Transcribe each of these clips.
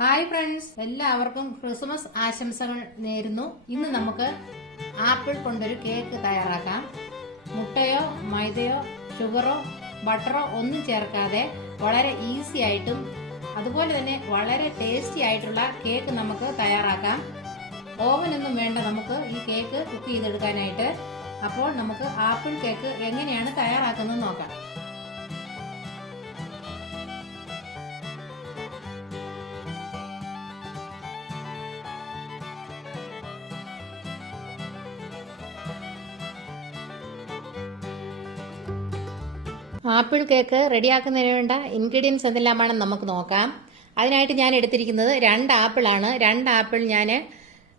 Hi friends, എല്ലാവർക്കും Christmas ആശംസകൾ നേരുന്നു. ഇന്ന് നമുക്ക് ആപ്പിൾ കൊണ്ടൊരു കേക്ക് തയ്യാറാക്കാം. മുട്ടയോ മൈദയോ ഷുഗറോ ബട്ടറോ ഒന്നും ചേർക്കാതെ വളരെ ഈസി ആയിട്ടും അതുപോലെ തന്നെ വളരെ ടേസ്റ്റി ആയിട്ടുള്ള കേക്ക് നമുക്ക് തയ്യാറാക്കാം. ഓവനൊന്നും വേണ്ട നമുക്ക് ഈ കേക്ക് കുക്ക് ചെയ്തെടുക്കാനായിട്ട്. അപ്പോൾ നമുക്ക് ആപ്പിൾ കേക്ക് എങ്ങനെയാണ് തയ്യാറാക്കുന്നത് നോക്കാം. ആപ്പിൾ കേക്ക് റെഡിയാക്കുന്നതിന് വേണ്ട ഇൻഗ്രീഡിയൻസ് എന്തെല്ലാമാണെന്ന് നമുക്ക് നോക്കാം. അതിനായിട്ട് ഞാൻ എടുത്തിരിക്കുന്നത് 2 ആപ്പിളാണ്. 2 ആപ്പിൾ ഞാൻ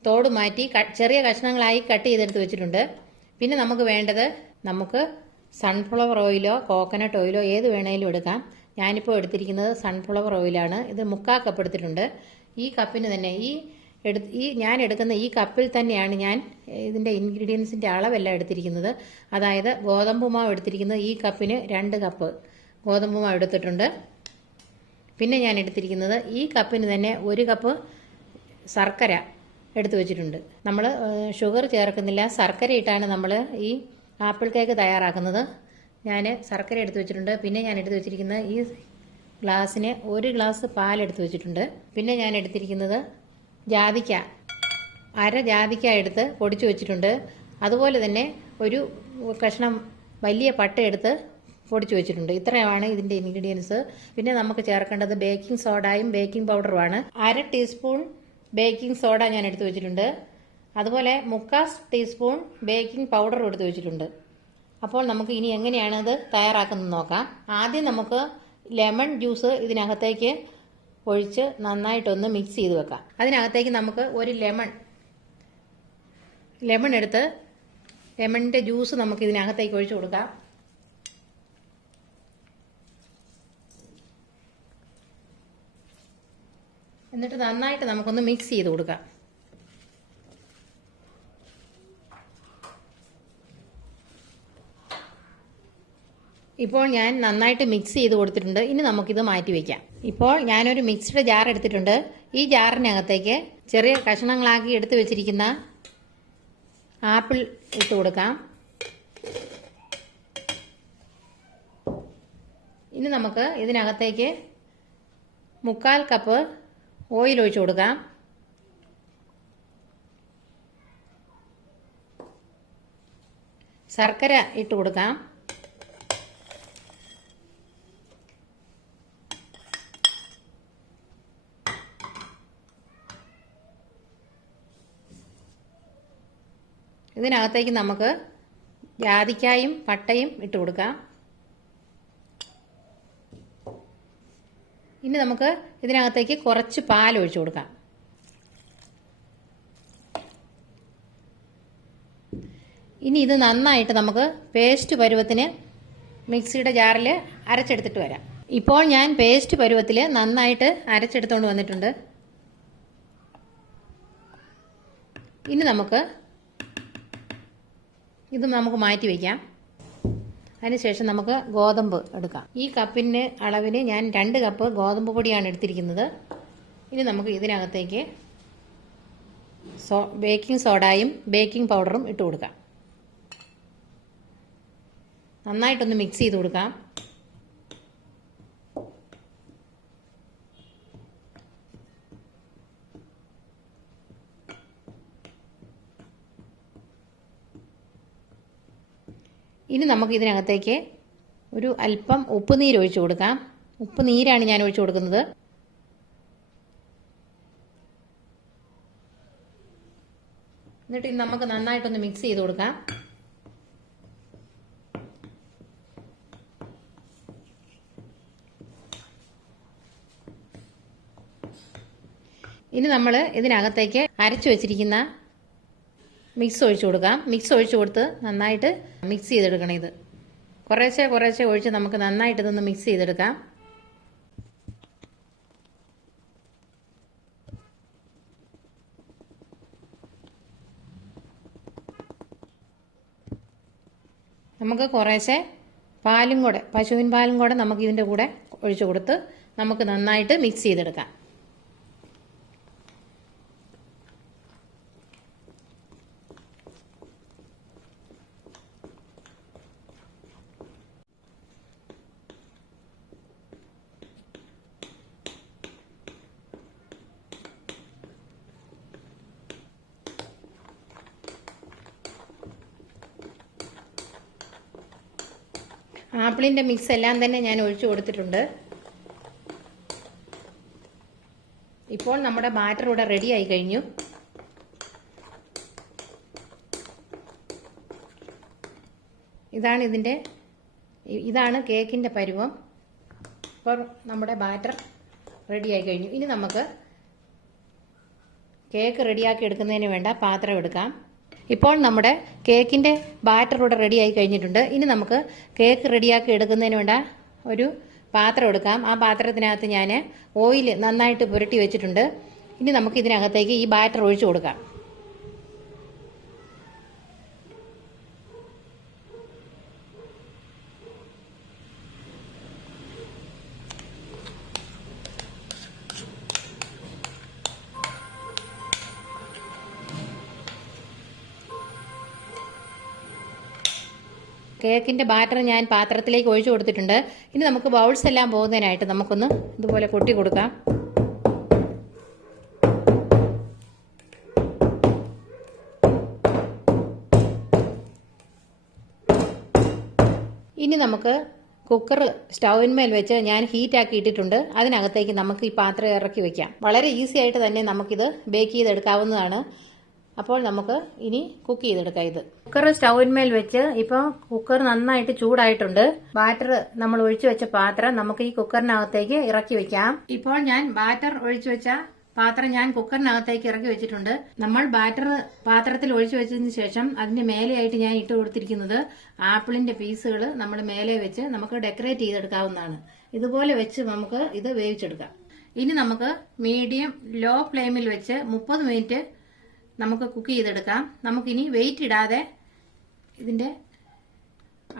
തോട് മാറ്റി ചെറിയ കഷ്ണങ്ങളായി കട്ട് ചെയ്തെടുത്ത് വെച്ചിട്ടുണ്ട്. പിന്നെ നമുക്ക് വേണ്ടത് സൺഫ്ലവർ ഓയിലോ കോക്കനട്ട് ഓയിലോ ഏത് വേണേലും എടുക്കാം. ഞാനിപ്പോൾ എടുത്തിരിക്കുന്നത് സൺഫ്ലവർ ഓയിലാണ്. ഇത് 3/4 കപ്പ് എടുത്തിട്ടുണ്ട്. ഈ കപ്പിന് തന്നെ ഞാൻ എടുക്കുന്ന ഈ കപ്പിൽ തന്നെയാണ് ഞാൻ ഇതിൻ്റെ ഇൻഗ്രീഡിയൻസിൻ്റെ അളവെല്ലാം എടുത്തിരിക്കുന്നത്. അതായത് ഗോതമ്പ് മാവ് എടുത്തിരിക്കുന്നത് ഈ കപ്പിന് 2 കപ്പ് ഗോതമ്പ് മാവ് എടുത്തിട്ടുണ്ട്. പിന്നെ ഞാൻ എടുത്തിരിക്കുന്നത് ഈ കപ്പിന് തന്നെ 1 കപ്പ് ശർക്കര എടുത്തു വെച്ചിട്ടുണ്ട്. നമ്മൾ ഷുഗർ ചേർക്കുന്നില്ല, ശർക്കര ഇട്ടാണ് നമ്മൾ ഈ ആപ്പിൾ കേക്ക് തയ്യാറാക്കുന്നത്. ഞാൻ ശർക്കര എടുത്തു വെച്ചിട്ടുണ്ട്. പിന്നെ ഞാൻ എടുത്തു വെച്ചിരിക്കുന്നത് ഈ ഗ്ലാസ്സിന് 1 ഗ്ലാസ് പാലെടുത്ത് വെച്ചിട്ടുണ്ട്. പിന്നെ ഞാൻ എടുത്തിരിക്കുന്നത് ജാതിക്ക, അര ജാതിക്ക എടുത്ത് പൊടിച്ചു വെച്ചിട്ടുണ്ട്. അതുപോലെ തന്നെ ഒരു കഷ്ണം വലിയ പട്ട എടുത്ത് പൊടിച്ചു വെച്ചിട്ടുണ്ട്. ഇത്രയുമാണ് ഇതിൻ്റെ ഇൻഗ്രീഡിയൻസ്. പിന്നെ നമുക്ക് ചേർക്കേണ്ടത് ബേക്കിംഗ് സോഡയും ബേക്കിംഗ് പൗഡറുമാണ്. 1/2 ടീസ്പൂൺ ബേക്കിംഗ് സോഡ ഞാൻ എടുത്തു വെച്ചിട്ടുണ്ട്. അതുപോലെ 3/4 ടീസ്പൂൺ ബേക്കിംഗ് പൗഡർ എടുത്തു വെച്ചിട്ടുണ്ട്. അപ്പോൾ നമുക്ക് ഇനി എങ്ങനെയാണ് ഇത് തയ്യാറാക്കുന്നത് നോക്കാം. ആദ്യം നമുക്ക് ലെമൺ ജ്യൂസ് ഇതിനകത്തേക്ക് ഒഴിച്ച് നന്നായിട്ടൊന്ന് മിക്സ് ചെയ്ത് വെക്കാം. അതിനകത്തേക്ക് നമുക്ക് ഒരു ലെമൺ എടുത്ത് ലെമണിൻ്റെ ജ്യൂസ് നമുക്ക് ഇതിനകത്തേക്ക് ഒഴിച്ചു കൊടുക്കാം. എന്നിട്ട് നന്നായിട്ട് നമുക്കൊന്ന് മിക്സ് ചെയ്ത് കൊടുക്കാം. ഇപ്പോൾ ഞാൻ നന്നായിട്ട് മിക്സ് ചെയ്ത് കൊടുത്തിട്ടുണ്ട്. ഇനി നമുക്കിത് മാറ്റി വയ്ക്കാം. ഇപ്പോൾ ഞാനൊരു മിക്സ്ഡ് ജാർ എടുത്തിട്ടുണ്ട്. ഈ ജാറിനകത്തേക്ക് ചെറിയ കഷ്ണങ്ങളാക്കി എടുത്ത് വെച്ചിരിക്കുന്ന ആപ്പിൾ ഇട്ട് കൊടുക്കാം. ഇനി നമുക്ക് ഇതിനകത്തേക്ക് 3/4 കപ്പ് ഓയിൽ ഒഴിച്ചു കൊടുക്കാം. ശർക്കര ഇട്ട് കൊടുക്കാം. ഇതിനകത്തേക്ക് നമുക്ക് ജാതിക്കായും പട്ടയും ഇട്ട് കൊടുക്കാം. ഇനി നമുക്ക് ഇതിനകത്തേക്ക് കുറച്ച് പാൽ ഒഴിച്ചു കൊടുക്കാം. ഇനി ഇത് നന്നായിട്ട് നമുക്ക് പേസ്റ്റ് പരുവത്തിന് മിക്സിയുടെ ജാറിൽ അരച്ചെടുത്തിട്ട് വരാം. ഇപ്പോൾ ഞാൻ പേസ്റ്റ് പരുവത്തിൽ നന്നായിട്ട് അരച്ചെടുത്തുകൊണ്ട് വന്നിട്ടുണ്ട്. ഇനി ഇത് നമുക്ക് മാറ്റി വയ്ക്കാം. അതിനുശേഷം നമുക്ക് ഗോതമ്പ് എടുക്കാം. ഈ കപ്പിൻ്റെ അളവിന് ഞാൻ 2 കപ്പ് ഗോതമ്പ് പൊടിയാണ് എടുത്തിരിക്കുന്നത്. ഇനി നമുക്ക് ഇതിനകത്തേക്ക് ബേക്കിംഗ് സോഡയും ബേക്കിംഗ് പൗഡറും ഇട്ട് കൊടുക്കാം. നന്നായിട്ടൊന്ന് മിക്സ് ചെയ്ത് കൊടുക്കാം. ഇനി നമുക്ക് ഇതിനകത്തേക്ക് ഒരു അല്പം ഉപ്പുനീര് ഒഴിച്ചു കൊടുക്കാം. ഉപ്പുനീരാണ് ഞാൻ ഒഴിച്ചു കൊടുക്കുന്നത്. എന്നിട്ട് നമുക്ക് നന്നായിട്ടൊന്ന് മിക്സ് ചെയ്ത് കൊടുക്കാം. ഇനി നമ്മൾ ഇതിനകത്തേക്ക് അരച്ചു വെച്ചിരിക്കുന്ന മിക്സ് ഒഴിച്ചു കൊടുക്കാം. മിക്സ് ഒഴിച്ചു കൊടുത്ത് നന്നായിട്ട് മിക്സ് ചെയ്തെടുക്കണം. ഇത് കുറേശ്ശെ ഒഴിച്ച് നമുക്ക് നന്നായിട്ട് ഇതൊന്ന് മിക്സ് ചെയ്തെടുക്കാം. നമുക്ക് കുറേശ്ശെ പാലും കൂടെ, പശുവിൻ പാലും കൂടെ നമുക്ക് ഇതിൻ്റെ കൂടെ ഒഴിച്ചു കൊടുത്ത് നമുക്ക് നന്നായിട്ട് മിക്സ് ചെയ്തെടുക്കാം. ആപ്പിളിൻ്റെ മിക്സ് എല്ലാം തന്നെ ഞാൻ ഒഴിച്ചു കൊടുത്തിട്ടുണ്ട്. ഇപ്പോൾ നമ്മുടെ ബാറ്റർ ഇവിടെ റെഡി ആയി കഴിഞ്ഞു. ഇതാണ് കേക്കിൻ്റെ പരുവം. ഇപ്പോൾ നമ്മുടെ ബാറ്റർ റെഡി ആയി കഴിഞ്ഞു. ഇനി നമുക്ക് കേക്ക് റെഡിയാക്കി എടുക്കുന്നതിന് വേണ്ട പാത്രം എടുക്കാം. ഇപ്പോൾ നമ്മുടെ കേക്കിൻ്റെ ബാറ്റർ ഇവിടെ റെഡിയായി കഴിഞ്ഞിട്ടുണ്ട്. ഇനി നമുക്ക് കേക്ക് റെഡിയാക്കി എടുക്കുന്നതിന് വേണ്ട ഒരു പാത്രം എടുക്കാം. ആ പാത്രത്തിനകത്ത് ഞാൻ ഓയിൽ നന്നായിട്ട് പുരട്ടി വെച്ചിട്ടുണ്ട്. ഇനി നമുക്ക് ഇതിനകത്തേക്ക് ഈ ബാറ്റർ ഒഴിച്ചു കൊടുക്കാം. കേക്കിൻ്റെ ബാറ്റർ ഞാൻ പാത്രത്തിലേക്ക് ഒഴിച്ചു കൊടുത്തിട്ടുണ്ട്. ഇനി നമുക്ക് ബൗൾസ് എല്ലാം പോകുന്നതിനായിട്ട് നമുക്കൊന്ന് ഇതുപോലെ കൊട്ടി കൊടുക്കാം. ഇനി നമുക്ക് കുക്കർ സ്റ്റൗവിന്മേൽ വെച്ച് ഞാൻ ഹീറ്റാക്കി ഇട്ടിട്ടുണ്ട്. അതിനകത്തേക്ക് നമുക്ക് ഈ പാത്രം ഇറക്കി വെക്കാം. വളരെ ഈസി ആയിട്ട് തന്നെ നമുക്കിത് ബേക്ക് ചെയ്തെടുക്കാവുന്നതാണ്. അപ്പോൾ നമുക്ക് ഇനി കുക്ക് ചെയ്തെടുക്കാം. ഇത് കുക്കർ സ്റ്റൗവിന്മേൽ വെച്ച് ഇപ്പോൾ കുക്കർ നന്നായിട്ട് ചൂടായിട്ടുണ്ട്. ബാറ്റർ നമ്മൾ ഒഴിച്ചു വെച്ച പാത്രം നമുക്ക് ഈ കുക്കറിനകത്തേക്ക് ഇറക്കി വെക്കാം. ഇപ്പോൾ ഞാൻ ബാറ്റർ ഒഴിച്ചു വെച്ച പാത്രം ഞാൻ കുക്കറിനകത്തേക്ക് ഇറക്കി വെച്ചിട്ടുണ്ട്. നമ്മൾ ബാറ്റർ പാത്രത്തിൽ ഒഴിച്ചു വെച്ചതിന് ശേഷം അതിന്റെ മേലെയായിട്ട് ഞാൻ ഇട്ട് കൊടുത്തിരിക്കുന്നത് ആപ്പിളിന്റെ പീസുകൾ നമ്മൾ മേലെ വെച്ച് നമുക്ക് ഡെക്കറേറ്റ് ചെയ്തെടുക്കാവുന്നതാണ്. ഇതുപോലെ വെച്ച് നമുക്ക് ഇത് വേവിച്ചെടുക്കാം. ഇനി നമുക്ക് മീഡിയം ലോ ഫ്ലെയിമിൽ വെച്ച് 30 മിനിറ്റ് നമുക്ക് കുക്ക് ചെയ്തെടുക്കാം. നമുക്കിനി വെയിറ്റ് ഇടാതെ ഇതിന്റെ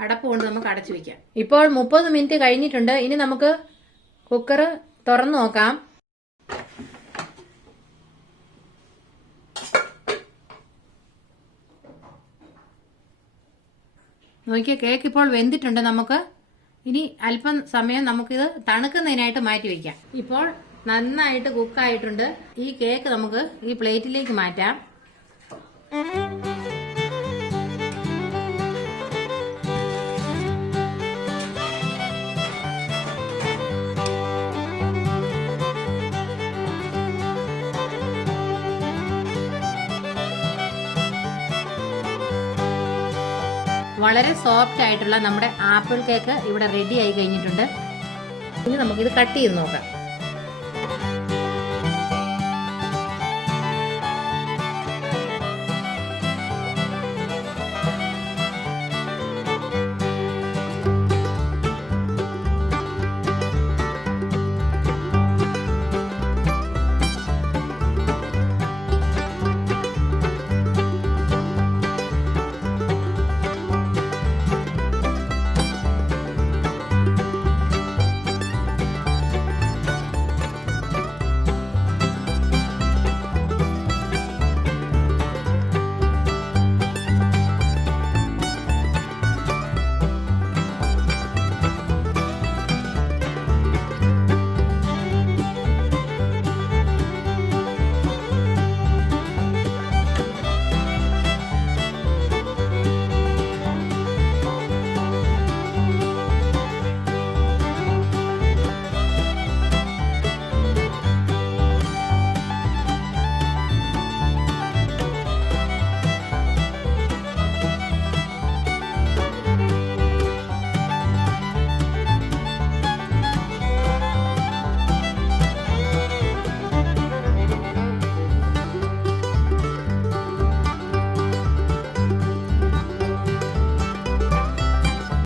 അടപ്പ് കൊണ്ട് നമുക്ക് അടച്ചു വെക്കാം. ഇപ്പോൾ 30 മിനിറ്റ് കഴിഞ്ഞിട്ടുണ്ട്. ഇനി നമുക്ക് കുക്കർ തുറന്നു നോക്കാം. നോക്കിയ കേക്ക് ഇപ്പോൾ വെന്തിട്ടുണ്ട്. നമുക്ക് ഇനി അല്പം സമയം നമുക്കിത് തണുക്കുന്നതിനായിട്ട് മാറ്റി വയ്ക്കാം. ഇപ്പോൾ നന്നായിട്ട് കുക്കായിട്ടുണ്ട്. ഈ കേക്ക് നമുക്ക് ഈ പ്ലേറ്റിലേക്ക് മാറ്റാം. വളരെ സോഫ്റ്റ് ആയിട്ടുള്ള നമ്മുടെ ആപ്പിൾ കേക്ക് ഇവിടെ റെഡി ആയി കഴിഞ്ഞിട്ടുണ്ട്. ഇനി നമുക്കിത് കട്ട് ചെയ്ത് നോക്കാം.